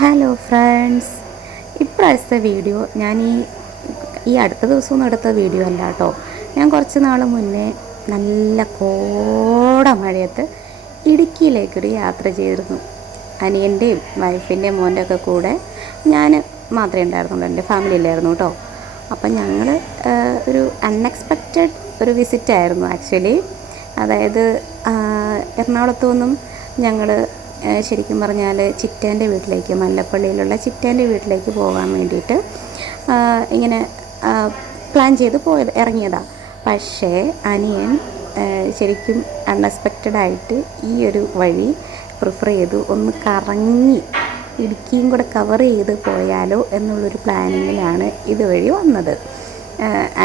Hello friends, ഇപ്രാവശ്യത്തെ video ഞാൻ ഈ അടുത്ത ദിവസമൊന്നും എടുത്ത വീഡിയോ അല്ല കേട്ടോ. ഞാൻ കുറച്ച് നാൾ മുന്നേ നല്ല കോട മഴയത്ത് ഇടുക്കിയിലേക്കൊരു യാത്ര ചെയ്തിരുന്നു. അനിയൻ്റെയും വൈഫിൻ്റെയും മോൻ്റെ ഒക്കെ കൂടെ ഞാൻ മാത്രമേ ഉണ്ടായിരുന്നുള്ളൂ, എൻ്റെ ഫാമിലി ഇല്ലായിരുന്നു കേട്ടോ. അപ്പം ഞങ്ങൾ ഒരു അൺഎക്സ്പെക്റ്റഡ് ഒരു വിസിറ്റായിരുന്നു ആക്ച്വലി. അതായത് എറണാകുളത്തു നിന്നും ഞങ്ങൾ ശരിക്കും പറഞ്ഞാൽ ചിറ്റേൻ്റെ വീട്ടിലേക്ക്, മല്ലപ്പള്ളിയിലുള്ള ചിറ്റേൻ്റെ വീട്ടിലേക്ക് പോകാൻ വേണ്ടിയിട്ട് ഇങ്ങനെ പ്ലാൻ ചെയ്ത് ഇറങ്ങിയതാണ്. പക്ഷേ അനിയൻ ശരിക്കും അൺഎക്സ്പെക്റ്റഡായിട്ട് ഈ ഒരു വഴി പ്രിഫർ ചെയ്തു ഒന്ന് കറങ്ങി ഇടുക്കിയും കൂടെ കവർ ചെയ്ത് പോയാലോ എന്നുള്ളൊരു പ്ലാനിങ്ങിലാണ് ഇതുവഴി വന്നത്.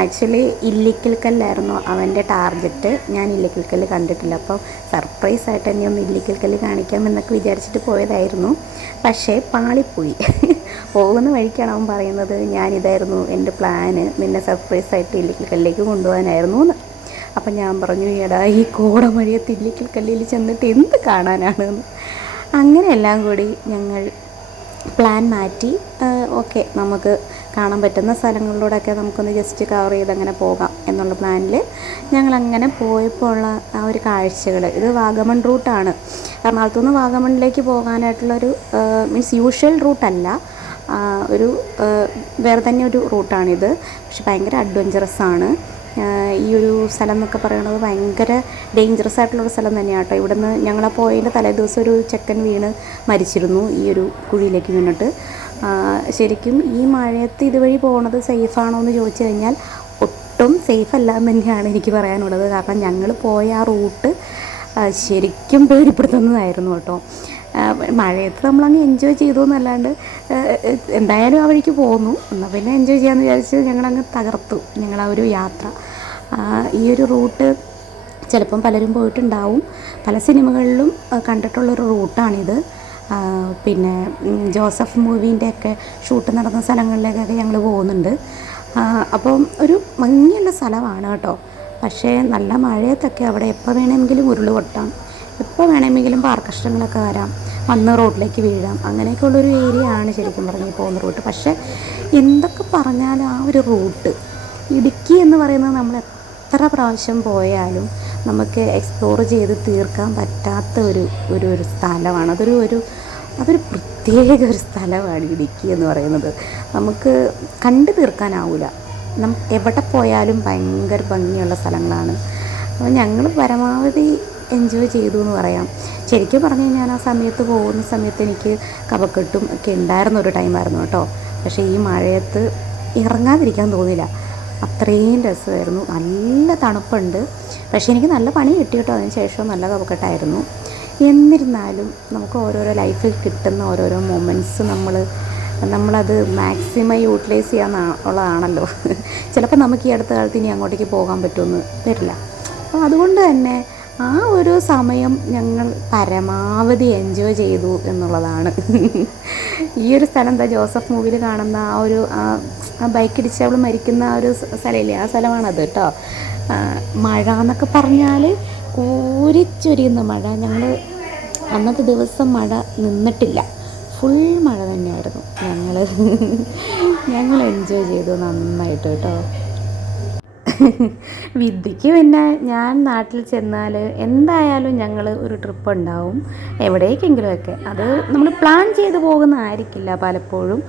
ആക്ച്വലി ഇല്ലിക്കൽ കല്ലായിരുന്നു അവൻ്റെ ടാർഗറ്റ്. ഞാൻ ഇല്ലിക്കൽ കല്ല് കണ്ടിട്ടില്ല, അപ്പോൾ സർപ്രൈസായിട്ട് എന്നെ ഒന്ന് ഇല്ലിക്കൽ കല്ല് കാണിക്കാമെന്നൊക്കെ വിചാരിച്ചിട്ട് പോയതായിരുന്നു. പക്ഷേ പാളിപ്പോയി. പോകുന്ന വഴിക്കാണ് അവൻ പറയുന്നത്, ഞാനിതായിരുന്നു എൻ്റെ പ്ലാന്, നിന്നെ സർപ്രൈസായിട്ട് ഇല്ലിക്കൽ കല്ലിലേക്ക് കൊണ്ടുപോകാനായിരുന്നു എന്ന്. അപ്പം ഞാൻ പറഞ്ഞു, എടാ ഈ കോടമഴയത്ത് ഇല്ലിക്കൽ കല്ലിൽ ചെന്നിട്ട് എന്ത് കാണാനാണ് എന്ന്. അങ്ങനെ എല്ലാം കൂടി ഞങ്ങൾ പ്ലാൻ മാറ്റി. ഓക്കെ, നമുക്ക് കാണാൻ പറ്റുന്ന സ്ഥലങ്ങളിലൂടെയൊക്കെ നമുക്കൊന്ന് ജസ്റ്റ് കവർ ചെയ്ത് അങ്ങനെ പോകാം എന്നുള്ള പ്ലാനിൽ ഞങ്ങളങ്ങനെ പോയപ്പോൾ ഉള്ള ആ ഒരു കാഴ്ചകൾ, ഇത് വാഗമൺ റൂട്ടാണ്. എറണാകുളത്തു നിന്ന് വാഗമണിലേക്ക് പോകാനായിട്ടുള്ളൊരു മീൻസ് യൂഷ്വൽ റൂട്ടല്ല, ഒരു വേറെ തന്നെ ഒരു റൂട്ടാണിത്. പക്ഷെ ഭയങ്കര അഡ്വഞ്ചറസാണ്. ഈ ഒരു സ്ഥലം എന്നൊക്കെ പറയുന്നത് ഭയങ്കര ഡേഞ്ചറസ് ആയിട്ടുള്ളൊരു സ്ഥലം തന്നെയാണ് കേട്ടോ. ഇവിടുന്ന് ഞങ്ങളെ പോയതിൻ്റെ തലേദിവസം ഒരു ചെക്കൻ വീണ് മരിച്ചിരുന്നു ഈ ഒരു കുഴിയിലേക്ക് വീണിട്ട്. ശരിക്കും ഈ മഴയത്ത് ഇതുവഴി പോകുന്നത് സേഫാണോ എന്ന് ചോദിച്ചു കഴിഞ്ഞാൽ ഒട്ടും സേഫ് അല്ല എന്ന് തന്നെയാണ് എനിക്ക് പറയാനുള്ളത്. കാരണം ഞങ്ങൾ പോയ ആ റൂട്ട് ശരിക്കും പേടിപ്പെടുത്തുന്നതായിരുന്നു കേട്ടോ. മഴയത്ത് നമ്മളങ്ങ് എൻജോയ് ചെയ്തു എന്നല്ലാണ്ട് എന്തായാലും ആ വഴിക്ക് പോന്നു, എന്നാൽ പിന്നെ എൻജോയ് ചെയ്യാമെന്ന് വിചാരിച്ച് ഞങ്ങളങ്ങ് തകർത്തു ഞങ്ങളാ ഒരു യാത്ര. ഈ ഒരു റൂട്ട് ചിലപ്പം പലരും പോയിട്ടുണ്ടാവും, പല സിനിമകളിലും കണ്ടിട്ടുള്ളൊരു റൂട്ടാണിത്. പിന്നെ ജോസഫ് മൂവീൻ്റെയൊക്കെ ഷൂട്ട് നടന്ന സ്ഥലങ്ങളിലേക്കൊക്കെ ഞങ്ങൾ പോകുന്നുണ്ട്. അപ്പം ഒരു ഭംഗിയുള്ള സ്ഥലമാണ് കേട്ടോ. പക്ഷേ നല്ല മഴയത്തൊക്കെ അവിടെ എപ്പോൾ വേണമെങ്കിലും ഉരുൾ പൊട്ടാം, എപ്പോൾ വേണമെങ്കിലും പാർക്കഷ്ടങ്ങളൊക്കെ വരാം, വന്ന് റോഡിലേക്ക് വീഴാം. അങ്ങനെയൊക്കെയുള്ളൊരു ഏരിയ ആണ് ശരിക്കും പറഞ്ഞ് പോകുന്ന റൂട്ട്. പക്ഷേ എന്തൊക്കെ പറഞ്ഞാലും ആ ഒരു റൂട്ട്, ഇടുക്കി എന്ന് പറയുന്നത് നമ്മൾ എത്ര പ്രാവശ്യം പോയാലും നമുക്ക് എക്സ്പ്ലോർ ചെയ്ത് തീർക്കാൻ പറ്റാത്ത ഒരു സ്ഥലമാണ്. അതൊരു പ്രത്യേക ഒരു സ്ഥലമാണ് ഇടുക്കി എന്ന് പറയുന്നത്. നമുക്ക് കണ്ടു തീർക്കാനാവില്ല. എവിടെ പോയാലും ഭയങ്കര ഭംഗിയുള്ള സ്ഥലങ്ങളാണ്. അപ്പോൾ ഞങ്ങൾ പരമാവധി എൻജോയ് ചെയ്തു എന്ന് പറയാം. ശരിക്കും പറഞ്ഞു കഴിഞ്ഞാൽ ആ സമയത്ത് പോകുന്ന സമയത്ത് എനിക്ക് കഫക്കെട്ടും ഒക്കെ ഉണ്ടായിരുന്ന ഒരു ടൈമായിരുന്നു കേട്ടോ. പക്ഷേ ഈ മഴയത്ത് ഇറങ്ങാതിരിക്കാൻ തോന്നില്ല, അത്രയും രസമായിരുന്നു. നല്ല തണുപ്പുണ്ട്, പക്ഷേ എനിക്ക് നല്ല പണി കിട്ടി കേട്ടോ. അതിന് ശേഷം നല്ല കഫക്കെട്ടായിരുന്നു. എന്നിരുന്നാലും നമുക്ക് ഓരോരോ ലൈഫിൽ കിട്ടുന്ന ഓരോരോ മൊമെൻറ്റ്സ് നമ്മളത് മാക്സിമം യൂട്ടിലൈസ് ചെയ്യാന്നുള്ളതാണല്ലോ. ചിലപ്പോൾ നമുക്ക് ഈ അടുത്ത കാലത്ത് ഇനി അങ്ങോട്ടേക്ക് പോകാൻ പറ്റുമെന്ന് വരില്ല. അപ്പോൾ അതുകൊണ്ട് തന്നെ ആ ഒരു സമയം ഞങ്ങൾ പരമാവധി എൻജോയ് ചെയ്തു എന്നുള്ളതാണ്. ഈ ഒരു സ്ഥലം എന്താ, ജോസഫ് മൂവിയിൽ കാണുന്ന ആ ബൈക്കിടിച്ച് അവൾ മരിക്കുന്ന ആ ഒരു സ്ഥലമില്ലേ, ആ സ്ഥലമാണത് കേട്ടോ. മഴ എന്നൊക്കെ പറഞ്ഞാൽ കോരിച്ചൊരിയുന്ന മഴ. അന്നത്തെ ദിവസം മഴ നിന്നിട്ടില്ല, ഫുൾ മഴ തന്നെയായിരുന്നു. ഞങ്ങൾ എൻജോയ് ചെയ്തു നന്നായിട്ട് കേട്ടോ. വിദ്യയ്ക്ക് പിന്നെ ഞാൻ നാട്ടിൽ ചെന്നാൽ എന്തായാലും ഞങ്ങൾ ഒരു ട്രിപ്പ് ഉണ്ടാവും എവിടേക്കെങ്കിലുമൊക്കെ. അത് നമ്മൾ പ്ലാൻ ചെയ്ത് പോകുന്നതായിരിക്കില്ല പലപ്പോഴും.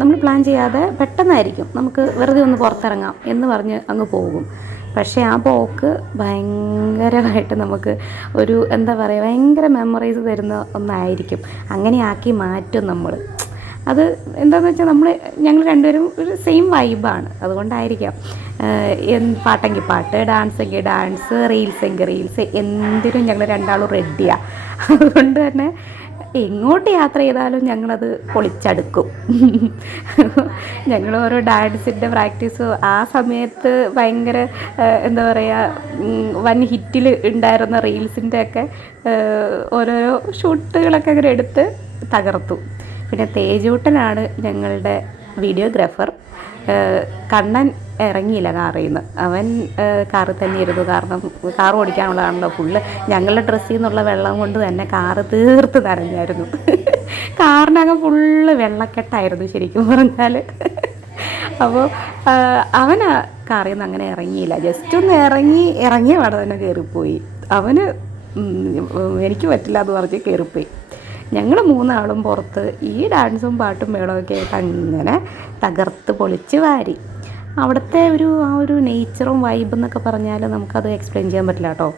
നമ്മൾ പ്ലാൻ ചെയ്യാതെ പെട്ടെന്നായിരിക്കും നമുക്ക് വെറുതെ ഒന്ന് പുറത്തിറങ്ങാം എന്ന് പറഞ്ഞ് അങ്ങ് പോകും. പക്ഷേ ആ പോക്ക് ഭയങ്കരമായിട്ട് നമുക്ക് ഒരു എന്താ പറയുക, ഭയങ്കര മെമ്മറീസ് തരുന്ന ഒന്നായിരിക്കും. അങ്ങനെ ആക്കി മാറ്റും നമ്മൾ. അത് എന്താണെന്ന് വെച്ചാൽ ഞങ്ങൾ രണ്ടുപേരും ഒരു സെയിം വൈബാണ്, അതുകൊണ്ടായിരിക്കാം. പാട്ടെങ്കിൽ പാട്ട്, ഡാൻസെങ്കിൽ ഡാൻസ്, റീൽസെങ്കിൽ റീൽസ്, എന്തിനും ഞങ്ങൾ രണ്ടാളും റെഡിയാണ്. അതുകൊണ്ട് തന്നെ എങ്ങോട്ട് യാത്ര ചെയ്താലും ഞങ്ങളത് പൊളിച്ചടുക്കും. ഞങ്ങൾ ഓരോ ഡാൻസിൻ്റെ പ്രാക്ടീസ് ആ സമയത്ത് ഭയങ്കര എന്താ പറയുക, വൻ ഹിറ്റിൽ ഉണ്ടായിരുന്ന റീൽസിൻ്റെ ഒക്കെ ഓരോരോ ഷൂട്ടുകളൊക്കെ അങ്ങനെ എടുത്ത് തകർത്തു. പിന്നെ തേജൂട്ടനാണ് ഞങ്ങളുടെ വീഡിയോഗ്രാഫർ. കണ്ണൻ ഇറങ്ങിയില്ല കാറിൽ നിന്ന്, അവൻ കാറിൽ തന്നെ ഇരുന്നു. കാരണം കാർ ഓടിക്കാനുള്ളതാണല്ലോ ഫുള്ള്. ഞങ്ങളുടെ ഡ്രസ്സിൽ നിന്നുള്ള വെള്ളം കൊണ്ട് തന്നെ കാറ് തീർത്ത് നനഞ്ഞായിരുന്നു. കാറിനകം ഫുള്ള് വെള്ളക്കെട്ടായിരുന്നു ശരിക്കും പറഞ്ഞാൽ. അപ്പോൾ അവൻ ആ കാറിൽ നിന്ന് അങ്ങനെ ഇറങ്ങിയില്ല, ജസ്റ്റ് ഒന്ന് ഇറങ്ങിയ പാടെ തന്നെ കയറിപ്പോയി. അവന് എനിക്ക് പറ്റില്ല എന്ന് പറഞ്ഞ് കയറിപ്പോയി. ഞങ്ങൾ മൂന്നാളും പുറത്ത് ഈ ഡാൻസും പാട്ടും മേളമൊക്കെ ആയിട്ട് അങ്ങനെ തകർത്ത് പൊളിച്ച് വാരി. അവിടുത്തെ ആ ഒരു നേച്ചറും വൈബ് എന്നൊക്കെ പറഞ്ഞാൽ നമുക്കത് എക്സ്പ്ലെയിൻ ചെയ്യാൻ പറ്റില്ല കേട്ടോ.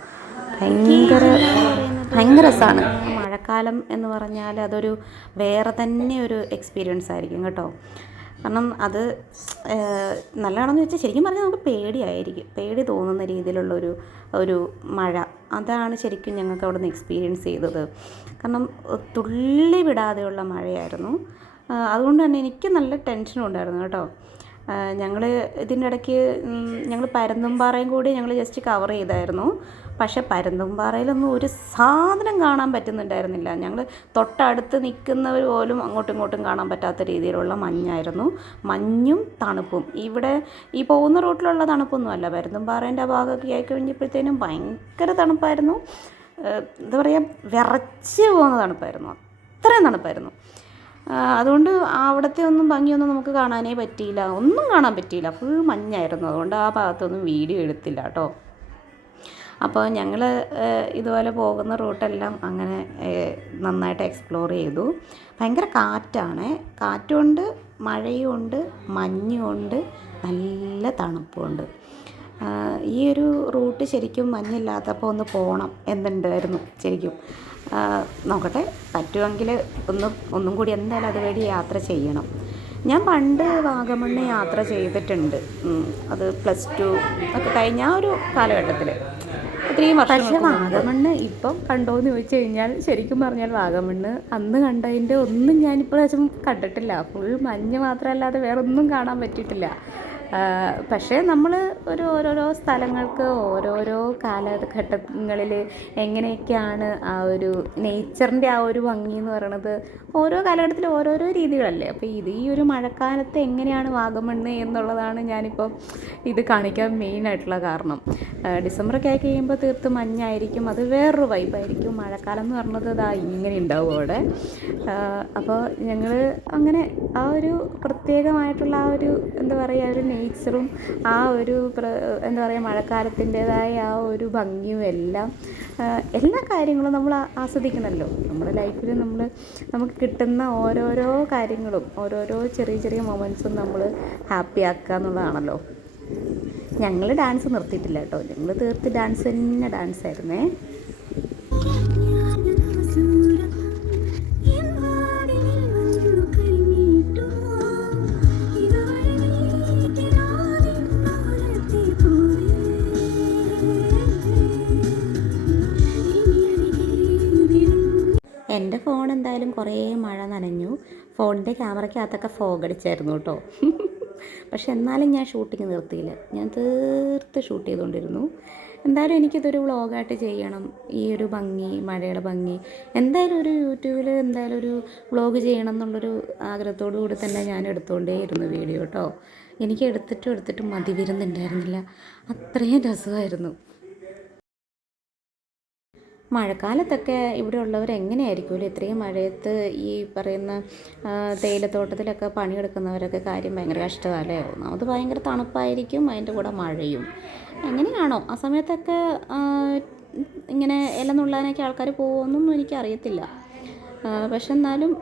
ഭയങ്കര രസമാണ്. മഴക്കാലം എന്ന് പറഞ്ഞാൽ അതൊരു വേറെ തന്നെ ഒരു എക്സ്പീരിയൻസ് ആയിരിക്കും കേട്ടോ. കാരണം അത് നല്ലതാണെന്ന് വെച്ചാൽ ശരിക്കും പറഞ്ഞാൽ നമുക്ക് പേടി തോന്നുന്ന രീതിയിലുള്ളൊരു മഴ. അതാണ് ശരിക്കും ഞങ്ങൾക്ക് അവിടെ നിന്ന് എക്സ്പീരിയൻസ് ചെയ്തത്. കാരണം തുള്ളി വിടാതെയുള്ള മഴയായിരുന്നു. അതുകൊണ്ട് തന്നെ എനിക്ക് നല്ല ടെൻഷനും ഉണ്ടായിരുന്നു കേട്ടോ. ഞങ്ങൾ ഇതിൻ്റെ ഇടയ്ക്ക് ഞങ്ങൾ പരുന്തുംപാറയും കൂടി ഞങ്ങൾ ജസ്റ്റ് കവർ ചെയ്തായിരുന്നു. പക്ഷേ പരുന്തുംപാറയിലൊന്നും ഒരു സാധനം കാണാൻ പറ്റുന്നുണ്ടായിരുന്നില്ല. ഞങ്ങൾ തൊട്ടടുത്ത് നിൽക്കുന്നവർ പോലും അങ്ങോട്ടും ഇങ്ങോട്ടും കാണാൻ പറ്റാത്ത രീതിയിലുള്ള മഞ്ഞായിരുന്നു. മഞ്ഞും തണുപ്പും. ഇവിടെ ഈ പോകുന്ന റൂട്ടിലുള്ള തണുപ്പൊന്നുമല്ല, പരുന്തുംപാറേൻ്റെ ആ ഭാഗമൊക്കെ ആയി കഴിഞ്ഞപ്പോഴത്തേനും ഭയങ്കര തണുപ്പായിരുന്നു. എന്താ പറയുക, വിറച്ച് പോകുന്ന തണുപ്പായിരുന്നു, അത്രയും തണുപ്പായിരുന്നു. അതുകൊണ്ട് അവിടുത്തെ ഒന്നും ഭംഗിയൊന്നും നമുക്ക് കാണാനേ പറ്റിയില്ല, ഒന്നും കാണാൻ പറ്റിയില്ല, ഫുൾ മഞ്ഞായിരുന്നു. അതുകൊണ്ട് ആ ഭാഗത്തൊന്നും വീഡിയോ എടുത്തില്ല കേട്ടോ. അപ്പോൾ ഞങ്ങൾ ഇതുപോലെ പോകുന്ന റൂട്ടെല്ലാം അങ്ങനെ നന്നായിട്ട് എക്സ്പ്ലോർ ചെയ്തു. ഭയങ്കര കാറ്റാണ്, കാറ്റുമുണ്ട്, മഴയുമുണ്ട്, മഞ്ഞുമുണ്ട്, നല്ല തണുപ്പുമുണ്ട്. ഈ ഒരു റൂട്ട് ശരിക്കും മഞ്ഞില്ലാത്തപ്പോൾ ഒന്ന് പോകണം എന്നുണ്ടായിരുന്നു ശരിക്കും. നോക്കട്ടെ, പറ്റുമെങ്കിൽ ഒന്നും കൂടി എന്തായാലും അതുവഴി യാത്ര ചെയ്യണം. ഞാൻ പണ്ട് വാഗമണ്ണ് യാത്ര ചെയ്തിട്ടുണ്ട്, അത് +2 ഒക്കെ കഴിഞ്ഞ ആ ഒരു കാലഘട്ടത്തിൽ, ഇത്രയും വർഷം. പക്ഷേ വാഗമണ്ണ് ഇപ്പം കണ്ടോയെന്ന് ചോദിച്ചു കഴിഞ്ഞാൽ ശരിക്കും പറഞ്ഞാൽ വാഗമണ്ണ് അന്ന് കണ്ടതിൻ്റെ ഒന്നും ഞാനിപ്രാവശ്യം കണ്ടിട്ടില്ല. ഫുൾ മഞ്ഞ് മാത്രമല്ലാതെ വേറെ ഒന്നും കാണാൻ പറ്റിയിട്ടില്ല. പക്ഷേ നമ്മൾ ഓരോരോ സ്ഥലങ്ങൾക്ക് ഓരോരോ കാലഘട്ടങ്ങളിൽ എങ്ങനെയൊക്കെയാണ് ആ ഒരു നേച്ചറിൻ്റെ ആ ഒരു ഭംഗി എന്ന് പറയണത്, ഓരോ കാലഘട്ടത്തിൽ ഓരോരോ രീതികളല്ലേ. അപ്പോൾ ഈ ഒരു മഴക്കാലത്ത് എങ്ങനെയാണ് വാഗമണ്ണ് എന്നുള്ളതാണ് ഞാനിപ്പോൾ ഇത് കാണിക്കാൻ മെയിനായിട്ടുള്ള കാരണം. ഡിസംബറൊക്കെ ആയി കഴിയുമ്പോൾ തീർത്ത് മഞ്ഞായിരിക്കും, അത് വേറൊരു വൈബായിരിക്കും. മഴക്കാലം എന്ന് പറഞ്ഞത് ഇതാ ഇങ്ങനെ ഉണ്ടാവും അവിടെ. അപ്പോൾ ഞങ്ങൾ അങ്ങനെ ആ ഒരു പ്രത്യേകമായിട്ടുള്ള ആ ഒരു എന്താ പറയുക, ഒരു നേച്ചറും ആ ഒരു എന്താ പറയുക മഴക്കാലത്തിൻ്റേതായ ആ ഒരു ഭംഗിയും എല്ലാ കാര്യങ്ങളും നമ്മൾ ആസ്വദിക്കണമല്ലോ. നമ്മുടെ ലൈഫിൽ നമുക്ക് കിട്ടുന്ന ഓരോരോ കാര്യങ്ങളും ഓരോരോ ചെറിയ ചെറിയ മൊമെൻറ്റ്സും നമ്മൾ ഹാപ്പി ആക്കുക എന്നുള്ളതാണല്ലോ. ഞങ്ങൾ ഡാൻസ് നിർത്തിയിട്ടില്ല കേട്ടോ, ഞങ്ങൾ തീർത്ത് ഡാൻസ് തന്നെ ഡാൻസായിരുന്നേ. എൻ്റെ ഫോൺ എന്തായാലും കുറേ മഴ നനഞ്ഞു. ഫോണിൻ്റെ ക്യാമറയ്ക്കകത്തൊക്കെ ഫോഗ് അടിച്ചായിരുന്നു കേട്ടോ. പക്ഷെ എന്നാലും ഞാൻ ഷൂട്ടിങ് നിർത്തിയില്ല, ഞാൻ തീർത്ത് ഷൂട്ട് ചെയ്തുകൊണ്ടിരുന്നു. എന്തായാലും എനിക്കിതൊരു വ്ളോഗായിട്ട് ചെയ്യണം, ഈ ഒരു ഭംഗി, മഴയുടെ ഭംഗി എന്തായാലും ഒരു യൂട്യൂബിൽ എന്തായാലും ഒരു വ്ളോഗ് ചെയ്യണം എന്നുള്ളൊരു ആഗ്രഹത്തോടു കൂടി തന്നെ ഞാൻ എടുത്തുകൊണ്ടേയിരുന്നു വീഡിയോ കേട്ടോ. എനിക്ക് എടുത്തിട്ടും മതി വരുന്നുണ്ടായിരുന്നില്ല, അത്രയും രസമായിരുന്നു. മഴക്കാലത്തൊക്കെ ഇവിടെ ഉള്ളവർ എങ്ങനെയായിരിക്കുമല്ലോ ഇത്രയും മഴയത്ത് ഈ പറയുന്ന തേയിലത്തോട്ടത്തിലൊക്കെ പണിയെടുക്കുന്നവരൊക്കെ കാര്യം ഭയങ്കര കഷ്ടമല്ലേ. ഒന്നാമത് ഭയങ്കര തണുപ്പായിരിക്കും, അതിൻ്റെ കൂടെ മഴയും. എങ്ങനെയാണോ ആ സമയത്തൊക്കെ ഇങ്ങനെ ഇല നുള്ളാനൊക്കെ ആൾക്കാർ പോകുമെന്നൊന്നും എനിക്കറിയത്തില്ല. പക്ഷെ എന്നാലും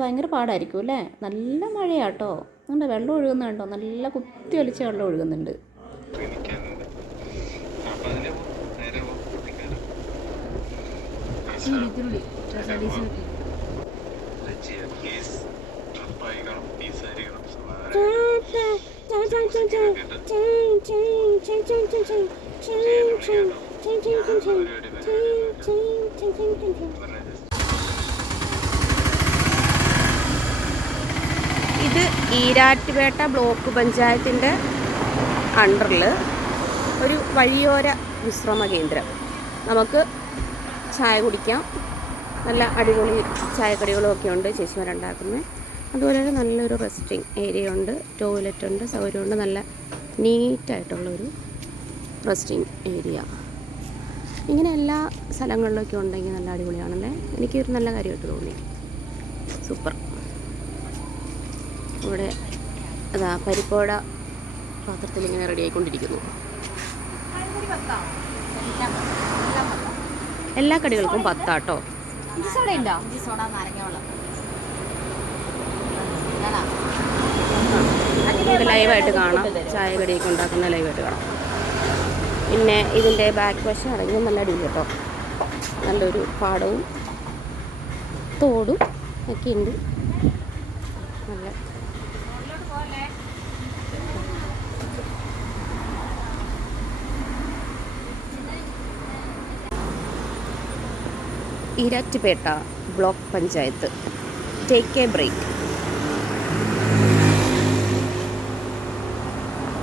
ഭയങ്കര പാടായിരിക്കും അല്ലേ. നല്ല മഴയാട്ടോ, അതുകൊണ്ട് വെള്ളം ഒഴുകുന്നുണ്ടോ, നല്ല കുത്തി ഒലിച്ച വെള്ളം ഒഴുകുന്നുണ്ട്. ഇത് ഈരാറ്റുപേട്ട ബ്ലോക്ക് പഞ്ചായത്തിൻ്റെ അണ്ടറിൽ ഒരു വഴിയോര വിശ്രമ കേന്ദ്രം. നമുക്ക് ചായ കുടിക്കാം, നല്ല അടിപൊളി ചായക്കടികളും ഒക്കെ ഉണ്ട് ചേച്ചിമാരുണ്ടാക്കുന്നത്. അതുപോലെ തന്നെ നല്ലൊരു റെസ്റ്റിംഗ് ഏരിയ ഉണ്ട്, ടോയ്ലറ്റ് ഉണ്ട്, സൗകര്യമുണ്ട്, നല്ല നീറ്റായിട്ടുള്ളൊരു റെസ്റ്റിംഗ് ഏരിയ. ഇങ്ങനെ എല്ലാ സ്ഥലങ്ങളിലൊക്കെ ഉണ്ടെങ്കിൽ നല്ല അടിപൊളിയാണല്ലേ. എനിക്കൊരു നല്ല കാര്യമായിട്ട് തോന്നി. സൂപ്പർ. ഇവിടെ അതാ പരിപ്പോട പാത്രത്തിൽ ഇങ്ങനെ റെഡി ആയിക്കൊണ്ടിരിക്കുന്നു. എല്ലാ കടികൾക്കും 10 കേട്ടോ. നമുക്ക് ലൈവായിട്ട് കാണാം, ചായ കടിയൊക്കെ ഉണ്ടാക്കുന്ന ലൈവായിട്ട് കാണാം. പിന്നെ ഇതിൻ്റെ ബാക്ക് വശം ആണെങ്കിലും നല്ല അടിയിൽ കേട്ടോ, നല്ലൊരു പാടവും തോടും ഒക്കെ ഉണ്ട്. നല്ല Erattupetta block panchayat. Take a break.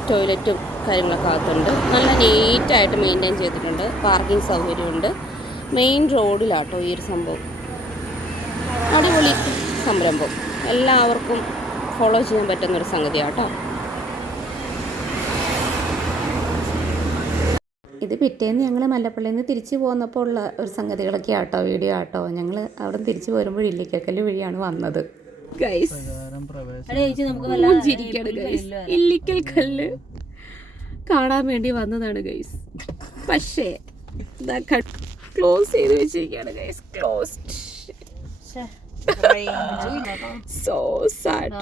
ടോയ്ലറ്റും കാര്യങ്ങളൊക്കെ അകത്തുണ്ട്. നല്ല നീറ്റായിട്ട് മെയിൻറ്റെയിൻ ചെയ്തിട്ടുണ്ട്. പാർക്കിംഗ് സൗകര്യമുണ്ട്. മെയിൻ റോഡിലാട്ടോ ഈ ഒരു സംഭവം. അടിപൊളി സംരംഭം, എല്ലാവർക്കും ഫോളോ ചെയ്യാൻ പറ്റുന്നൊരു സംഗതിയാണ് കേട്ടോ. ഇത് പിറ്റേന്ന് ഞങ്ങൾ മല്ലപ്പള്ളിയിൽ നിന്ന് തിരിച്ചു പോന്നപ്പോൾ ഉള്ള ഒരു സംഗതികളൊക്കെ ആട്ടോ, വീഡിയോ ആട്ടോ. ഞങ്ങൾ അവിടെ നിന്ന് തിരിച്ചു പോരുമ്പോൾ ഇല്ലിക്കക്കല്ല് വഴിയാണ് വന്നത്. ഇല്ലിക്കൽ കല്ല് കാണാൻ വേണ്ടി വന്നതാണ് ഗൈസ്. പക്ഷേ ക്ലോസ് ചെയ്ത് വെച്ചിരിക്കുകയാണ് guys. Closed. So sad.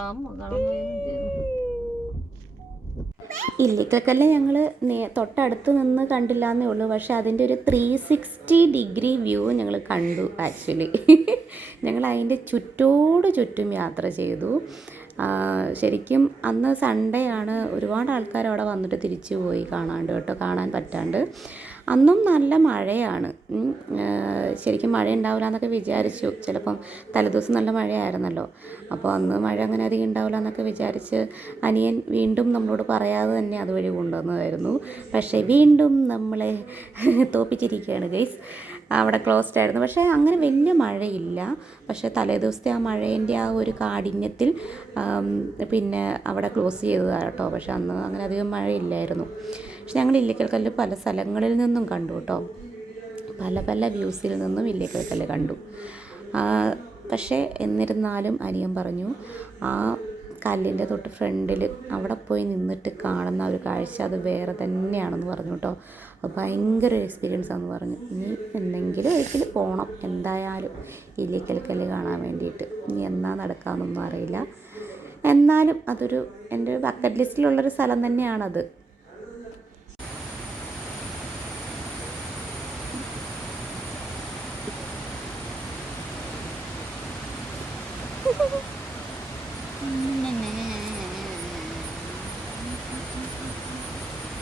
Illikkakallu ഞങ്ങൾ തൊട്ടടുത്ത് നിന്ന് കണ്ടില്ല എന്നേ ഉള്ളൂ. പക്ഷെ അതിൻ്റെ ഒരു 360 ഡിഗ്രി വ്യൂ ഞങ്ങൾ കണ്ടു ആക്ച്വലി. ഞങ്ങൾ അതിൻ്റെ ചുറ്റും യാത്ര ചെയ്തു. ശരിക്കും അന്ന് സൺഡേ ആണ്. ഒരുപാട് ആൾക്കാർ അവിടെ വന്നിട്ട് തിരിച്ചു പോയി കാണാൻ പറ്റാണ്ട്. അന്നും നല്ല മഴയാണ്. ശരിക്കും മഴ ഉണ്ടാവില്ല എന്നൊക്കെ വിചാരിച്ചു. ചിലപ്പം തലേദിവസം നല്ല മഴയായിരുന്നല്ലോ. അപ്പോൾ അന്ന് മഴ അങ്ങനെ അധികം ഉണ്ടാവില്ല എന്നൊക്കെ വിചാരിച്ച് അനിയൻ വീണ്ടും നമ്മളോട് പറയാതെ തന്നെ അതുവഴി കൊണ്ടുവന്നതായിരുന്നു. പക്ഷേ വീണ്ടും നമ്മളെ തോപ്പിച്ചിരിക്കുകയാണ് ഗൈസ്. അവിടെ ക്ലോസ്ഡ് ആയിരുന്നു. പക്ഷേ അങ്ങനെ വലിയ മഴയില്ല. പക്ഷേ തലേദിവസത്തെ ആ മഴേൻ്റെ ആ ഒരു കാഠിന്യത്തിൽ പിന്നെ അവിടെ ക്ലോസ് ചെയ്തതാണ് കേട്ടോ. പക്ഷേ അന്ന് അങ്ങനെ അധികം മഴയില്ലായിരുന്നു. പക്ഷെ ഞങ്ങൾ ഇല്ലിക്കൽ കല്ല് പല സ്ഥലങ്ങളിൽ നിന്നും കണ്ടു കേട്ടോ. പല വ്യൂസിൽ നിന്നും ഇല്ലിക്കൽ കല്ല് കണ്ടു. പക്ഷേ എന്നിരുന്നാലും അനിയൻ പറഞ്ഞു ആ കല്ലിൻ്റെ തൊട്ട് ഫ്രണ്ടിൽ അവിടെ പോയി നിന്നിട്ട് കാണുന്ന ഒരു കാഴ്ച അത് വേറെ തന്നെയാണെന്ന് പറഞ്ഞു കേട്ടോ. അത് ഭയങ്കര ഒരു എക്സ്പീരിയൻസ് ആണെന്ന് പറഞ്ഞു. ഇനി എന്തെങ്കിലും ഒരിക്കൽ പോകണം എന്തായാലും ഇല്ലിക്കൽ കല്ല് കാണാൻ വേണ്ടിയിട്ട്. ഇനി എന്നാ നടക്കാമെന്നൊന്നും അറിയില്ല. എന്നാലും അതൊരു എൻ്റെ ബക്കറ്റ് ലിസ്റ്റിലുള്ളൊരു സ്ഥലം തന്നെയാണത്.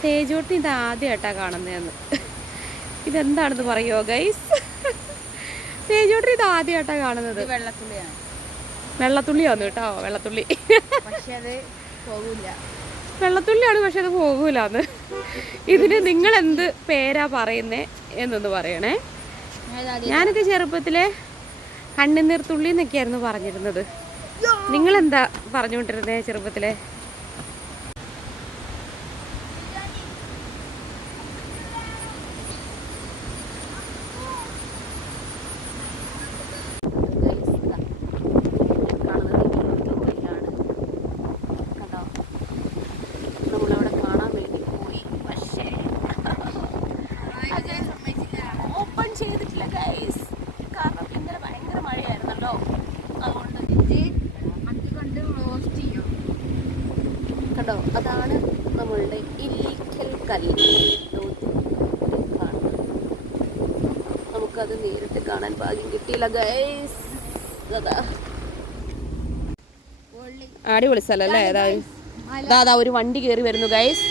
തേജോട്ടിന് ഇത് ആദ്യമായിട്ടാണ് കാണുന്നതെന്ന്. ഇതെന്താണെന്ന് പറയുമോ ഗൈസ്? തേജോട്ടിന് ഇത് ആദ്യമായിട്ടാണ് കാണുന്നത്. വെള്ളത്തുള്ളിയാണ് കേട്ടോ. വെള്ളത്തുള്ളിയാണ്, പക്ഷെ അത് പോകൂലെന്ന്. ഇതിന് നിങ്ങൾ എന്ത് പേരാ പറയുന്നേ എന്നൊന്ന് പറയണേ. ഞാനൊക്കെ ചെറുപ്പത്തിലെ കണ്ണുനീർത്തുള്ളി എന്നൊക്കെയായിരുന്നു പറഞ്ഞിരുന്നത്. നിങ്ങളെന്താ പറഞ്ഞുകൊണ്ടിരുന്നേ ചെറുപ്പത്തിലെ? നമ്മളവിടെ കാണാൻ വേണ്ടി പോയി. പക്ഷേ ഓപ്പൺ ചെയ്തിട്ടില്ല ഗൈസ്. കാരണം ഇന്നലെ ഭയങ്കര മഴയായിരുന്നല്ലോ. അതുകൊണ്ട് കണ്ടോ, അതാണ് നമ്മളുടെ ഇല്ലിക്കൽ കല്ല്. നമുക്കത് നേരിട്ട് കാണാൻ ഭാഗ്യം കിട്ടിയില്ല ഗൈസ്. അതാ അടിപൊളി സ്ഥലം അല്ലേ? അതാ ഒരു വണ്ടി കയറി വരുന്നു ഗൈസ്.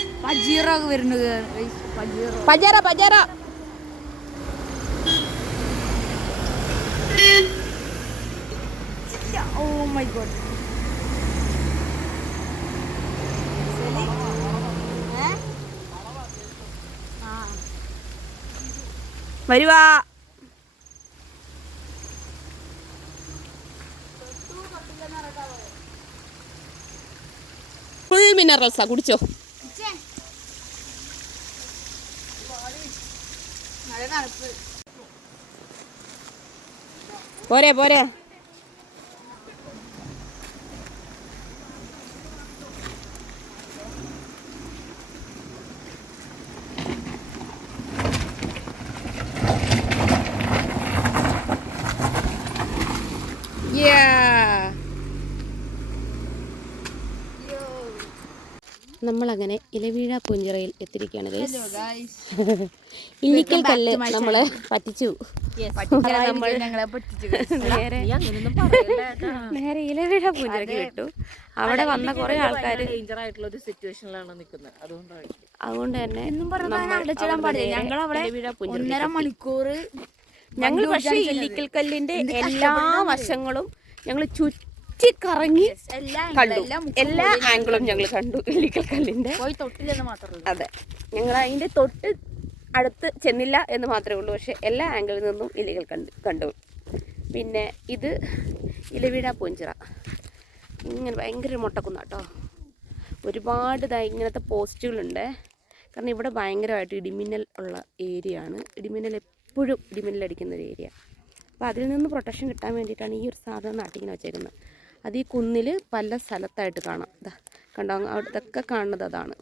പജാറ Oh my god. വരുവാ. ഫുൾ മിനറൽസാ, കുടിച്ചോ. പോരെ നമ്മളങ്ങനെ ഇലവീഴ പൂഞ്ചിറയിൽ എത്തിയിരിക്കുകയാണ്. ഇല്ലിക്കൽ കല്ല് നമ്മളെ പറ്റിച്ചു. നേരെ ഇലവീഴ പൂഞ്ചിറയ്ക്ക് വിട്ടു. അവിടെ വന്ന കുറെ ആൾക്കാർ അതുകൊണ്ട് തന്നെ ഞങ്ങൾ പക്ഷേ ഇല്ലിക്കൽ കല്ലിന്റെ എല്ലാ വശങ്ങളും ഞങ്ങൾ ചുറ്റിക്കറങ്ങി കണ്ടു. എല്ലാ ആംഗിളും ഞങ്ങൾ കണ്ടു ഇല്ലിക്കൽ കല്ലിന്റെ. അതെ, ഞങ്ങൾ അതിന്റെ തൊട്ട് അടുത്ത് ചെന്നില്ല എന്ന് മാത്രമേ ഉള്ളൂ. പക്ഷെ എല്ലാ ആംഗിളിൽ നിന്നും ഇല്ലിക്കൽ കണ്ടു. പിന്നെ ഇത് ഇലവീഴ പൂഞ്ചിറ ഇങ്ങനെ ഭയങ്കര മൊട്ടക്കുന്നാട്ടോ. ഒരുപാട് ഇങ്ങനത്തെ പോസ്റ്റുകളുണ്ട്. കാരണം ഇവിടെ ഭയങ്കരമായിട്ട് ഇടിമിന്നൽ ഉള്ള ഏരിയ ആണ്. എപ്പോഴും ഇടിമിന്നലടിക്കുന്ന ഒരു ഏരിയ. അപ്പോൾ അതിൽ നിന്ന് പ്രൊട്ടക്ഷൻ കിട്ടാൻ വേണ്ടിയിട്ടാണ് ഈ ഒരു സാധനം നാട്ടിങ്ങനെ വെച്ചേക്കുന്നത്. അത് ഈ കുന്നിൽ പല സ്ഥലത്തായിട്ട് കാണാം. ഇതാ കണ്ടോ, അവിടത്തൊക്കെ കാണുന്നത് അതാണ്.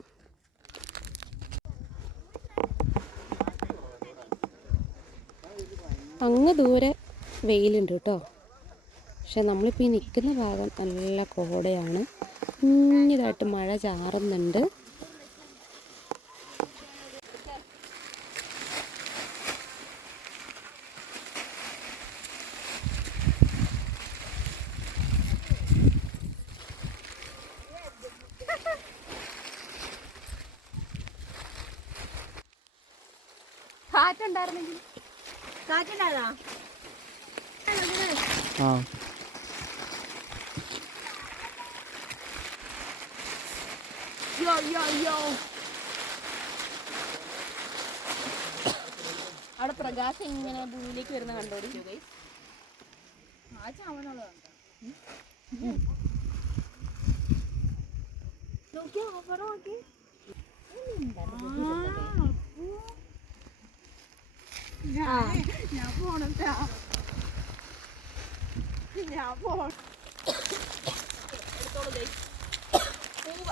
അങ്ങ് ദൂരെ വെയിലുണ്ട് കേട്ടോ. പക്ഷെ നമ്മളിപ്പോൾ ഈ നിൽക്കുന്ന ഭാഗം നല്ല കോടയാണ്. കുഞ്ഞിതായിട്ട് മഴ ചാറുന്നുണ്ട്. കാറ്റുണ്ടായിരുന്നെങ്കിൽ കാറ്റുണ്ടായതാ. അവിടെ പ്രകാശം ഇങ്ങനെ ഭൂമിയിലേക്ക് വരുന്ന കണ്ടോടി.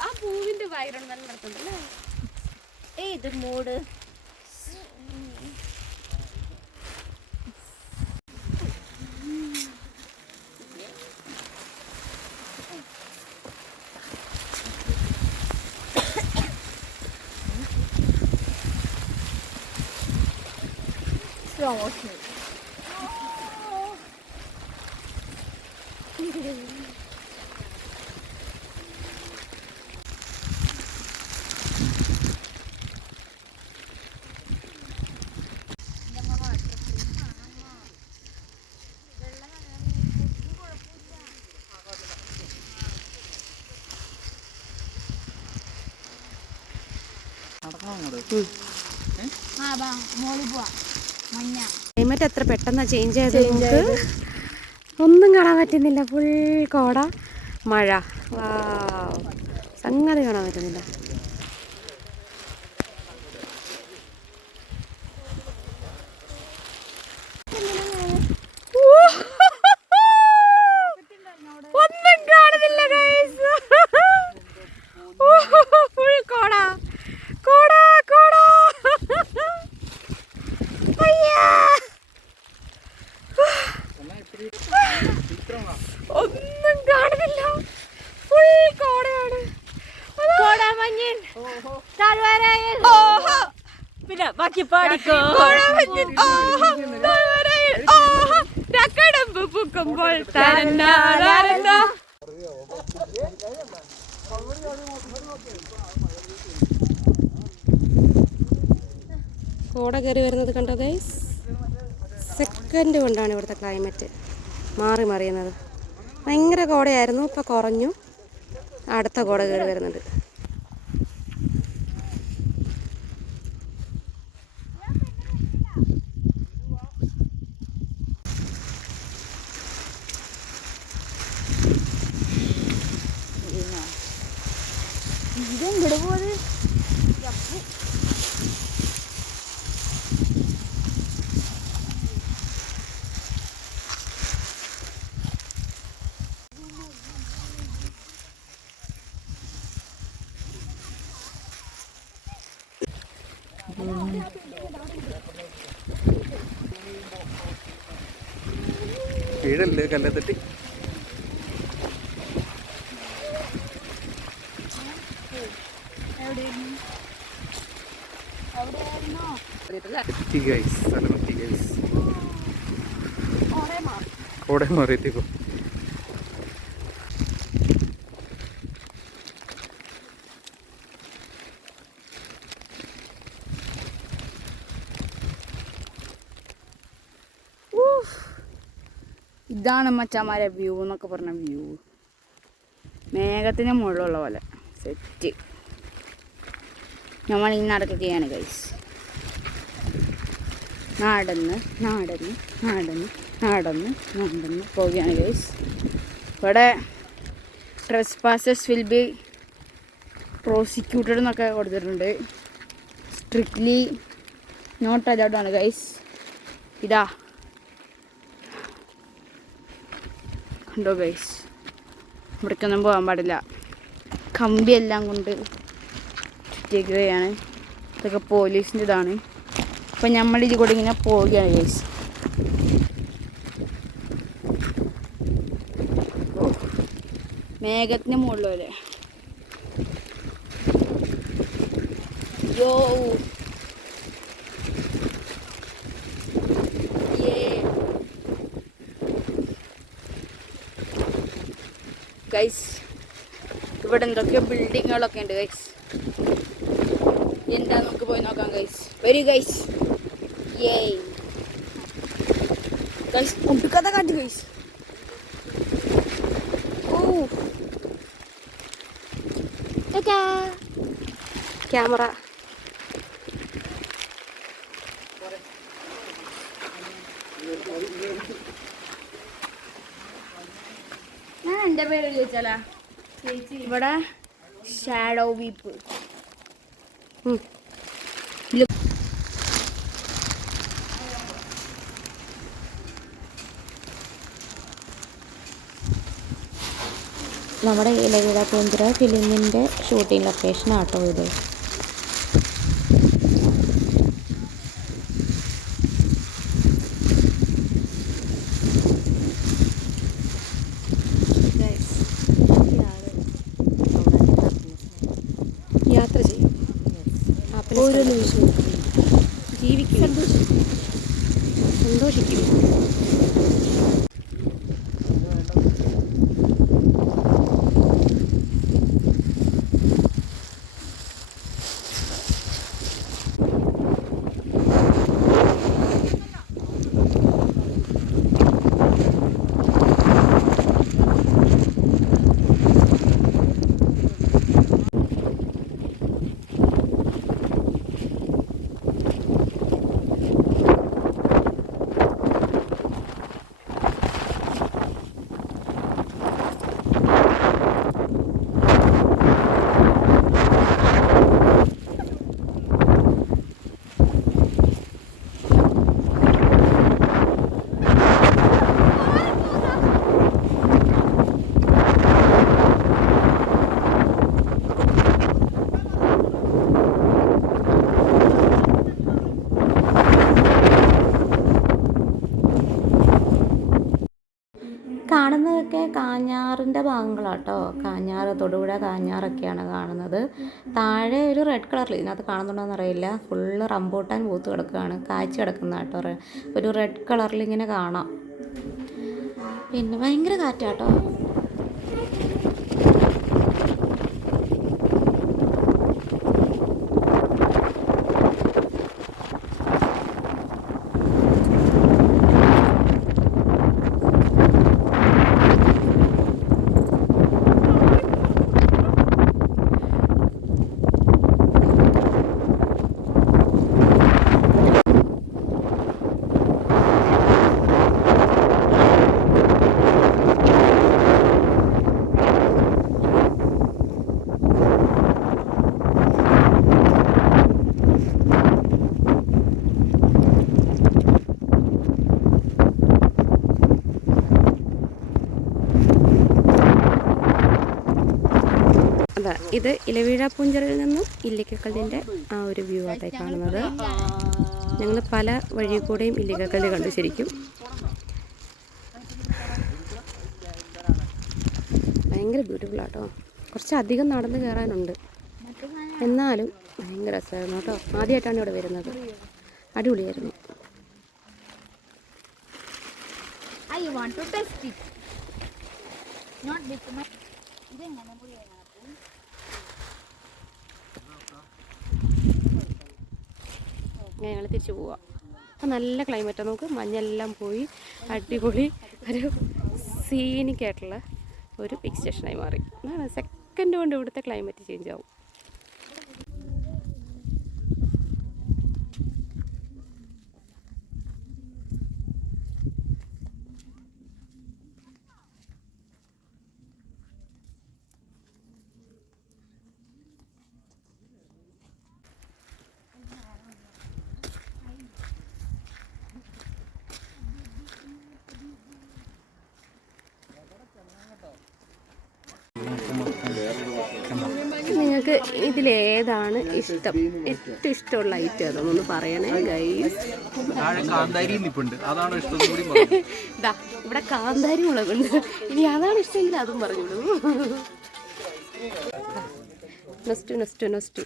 ആ പൂവിന്റെ ബാക്ക്ഗ്രൗണ്ട് നല്ല നടത്തുന്നുണ്ടല്ലേ. ഇത് മൂട് ക്ലൈമറ്റ് എത്ര പെട്ടെന്നാ ചേഞ്ച് ആയത്. നമുക്ക് ഒന്നും കാണാൻ പറ്റുന്നില്ല. ഫുൾ കോട, മഴ. സംഗതി കാണാൻ പറ്റുന്നില്ല. ഒന്നും കാണുന്നില്ല ഗൈസ്. ഫുൾ കോട കോട കോട. ഒന്നും കാണുന്നില്ല. ഫുൾ കോടയാണ്. പിന്നെ ബാക്കി പാടിക്കോ. പൂക്കുമ്പോൾ കോട കയറി വരുന്നത് കണ്ടോ ഗൈസ്. സെക്കൻഡ് കൊണ്ടാണ് ഇവിടുത്തെ ക്ലൈമറ്റ് മാറി മറിയുന്നത്. ഭയങ്കര കോടയായിരുന്നു, ഇപ്പോൾ കുറഞ്ഞു. അടുത്ത കോട കയറി വരുന്നുണ്ട്. ഇതെങ്ങോട്ട് പോകുന്നത്? വീടല്ലേ കല്ലെത്തട്ടി. എത്തി ഗൈസ്, സ്ഥലം എത്തി ഗൈസ്. കോടെ മാറിയെത്തിക്കോ. ഇതാണ് മച്ചാമാരെ വ്യൂ എന്നൊക്കെ പറഞ്ഞ വ്യൂ. മേഘത്തിന് മുകളിലുള്ള പോലെ സെറ്റ്. നമ്മൾ ഈ നടക്കുകയാണ് ഗൈസ്. നടന്ന് നടന്ന് നടന്ന് നടന്ന് നടന്ന് പോവുകയാണ് ഗൈസ്. ഇവിടെ ട്രെസ്പാസസ് വിൽ ബി പ്രോസിക്യൂട്ടഡ് എന്നൊക്കെ കൊടുത്തിട്ടുണ്ട്. സ്ട്രിക്ട്ലി നോട്ട് അലൗഡ് ആണ് ഗൈസ്. ഇതാ കണ്ടോ ഗൈസ്, ഇവിടേക്കൊന്നും പോകാൻ പാടില്ല. കമ്പിയെല്ലാം കൊണ്ട് ചുറ്റിക്കുകയാണ്. ഇതൊക്കെ പോലീസിൻ്റെ ഇതാണ്. അപ്പം നമ്മളിത് കൂടെ ഇങ്ങനെ പോവുകയാണ് ഗൈസ്. മേഘത്തിന് മുകളിൽ പോലെ. യോ ഗൈസ്, ഇവിടെ എന്തൊക്കെയോ ബിൽഡിങ്ങുകളൊക്കെ ഉണ്ട് ഗൈസ്. എന്താ നമുക്ക് പോയി നോക്കാം ഗൈസ്. വരൂ ഗൈസ്. ഏയ് ഗൈസ്, ഒടുക്കഥ കാട്ടി ഗൈസ്. ഓ ക്യാമറ ഞാൻ എൻ്റെ പേര് ചോദിച്ചാലാ. ഇവിടെ ഷാഡോ വീപ്പ്. നമ്മുടെ ഇലവിഴാപ്പൂഞ്ചിറ ഫിലിമിൻ്റെ ഷൂട്ടിംഗ് ലൊക്കേഷനാട്ടോ ഇത്. യാത്ര ചെയ്യും, ഓരോ നിമിഷവും ജീവിക്കും, സന്തോഷിക്കും. കാണുന്നതൊക്കെ കാഞ്ഞാറിൻ്റെ ഭാഗങ്ങളാട്ടോ. കാഞ്ഞാറ്, തൊടുപുഴ കാഞ്ഞാറൊക്കെയാണ് കാണുന്നത്. താഴെ ഒരു റെഡ് കളറിൽ, ഇതിനകത്ത് കാണുന്നുണ്ടോയെന്ന് അറിയില്ല, ഫുള്ള് റംബൂട്ടാൻ പൂത്ത് കിടക്കുകയാണ്, കായ്ച്ച് കിടക്കുന്ന കേട്ടോ. ഒരു റെഡ് കളറിൽ ഇങ്ങനെ കാണാം. പിന്നെ ഭയങ്കര കാറ്റാട്ടോ. അതാ ഇത് ഇലവീഴാപ്പൂഞ്ചിറയിൽ നിന്നും ഇല്ലിക്കക്കല്ലിൻ്റെ ആ ഒരു വ്യൂ ആയിട്ടായി കാണുന്നത്. ഞങ്ങൾ പല വഴി കൂടെയും ഇല്ലിക്കക്കല്ല് കണ്ടു. ശരിക്കും ഭയങ്കര ബ്യൂട്ടിഫുൾ ആട്ടോ. കുറച്ചധികം നടന്ന് കയറാനുണ്ട്. എന്നാലും ഭയങ്കര രസമായിരുന്നു കേട്ടോ. ആദ്യമായിട്ടാണ് ഇവിടെ വരുന്നത്. അടിപൊളിയായിരുന്നു. I want to test it. Not with my. ഇതെങ്ങനെ പുളിയാണ്? ഞങ്ങൾ തിരിച്ചു പോവാം. അപ്പം നല്ല ക്ലൈമറ്റാണ്. നമുക്ക് മഞ്ഞെല്ലാം പോയി അടിപൊളി ഒരു സീനിക്കായിട്ടുള്ള ഒരു പിക് സ്റ്റേഷനായി മാറി. സെക്കൻഡ് കൊണ്ട് ഇവിടുത്തെ ക്ലൈമറ്റ് ചേഞ്ച് ആവും. നിങ്ങൾക്ക് ഇതിലേതാണ് ഇഷ്ടം? ഏറ്റവും ഇഷ്ടമുള്ള ഐറ്റം ഏതാണെന്നൊന്ന് പറയണേ ഗൈസ്. ഇതാ ഇവിടെ കാന്താരി മുളകുണ്ട്. ഇനി അതാണ് ഇഷ്ടമെങ്കിൽ അതും പറഞ്ഞോളൂ. Next next next